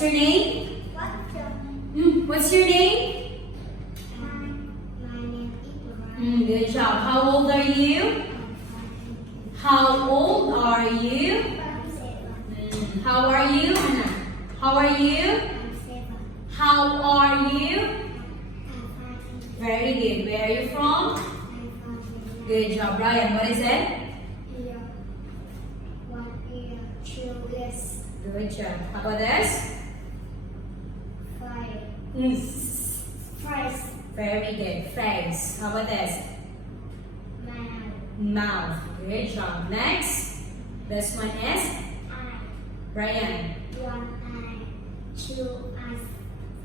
What's your name? What's your name? My name is Good job. How old are you? How old are you? How are you, Anna? How are you? How are you? Very good. Where are you from? Good job, Brian. What is it? Good job. How about this? Very good. Face. How about this? Mouth. Good job. Next. This one is Brian.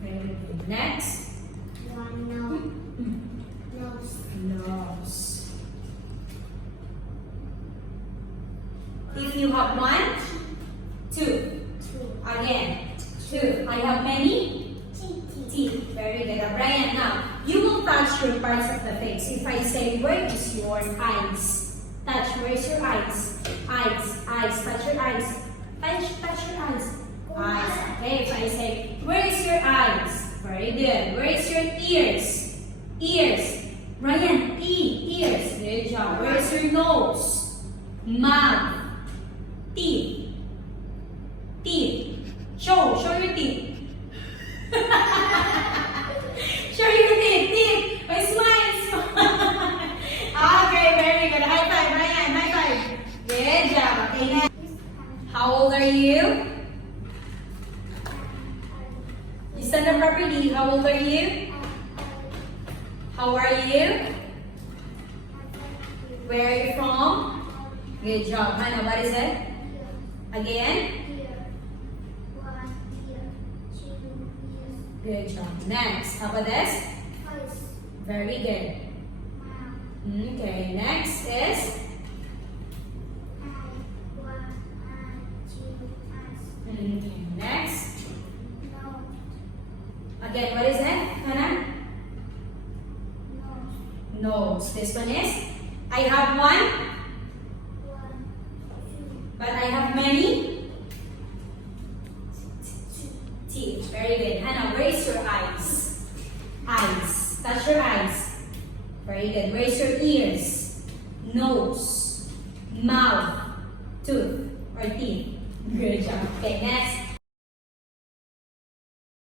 Very good. Next. Nose. If you have one, two. Again, two. I have many teeth. Very good. Brian, now you will touch your parts of the face. If I say, where is your eyes? Touch. Where's your eyes? Eyes. Touch your eyes. Touch your eyes. Eyes. Okay. If I say, where is your eyes? Very good. Where is your ears? Ears. Brian, ears. Good job. Where is your nose? Mouth. Teeth. Show your teeth. Show your teeth. My smile. Okay, very good. High five, Brian. High five. Good job. Okay, next. How old are you? You stand up properly. How old are you? How are you? Where are you from? Good job. Hannah, what is it? Again? Good job. Next. How about this? Very good. Okay, next is? Okay, next. Again, what is it, Hannah? Nose. This one is? I have one. But I have many teeth. Very good. Hannah, raise your eyes. Eyes. Touch your eyes. Very good. Raise your ears. Nose. Mouth. Tooth. Or teeth. Good job. Okay, next.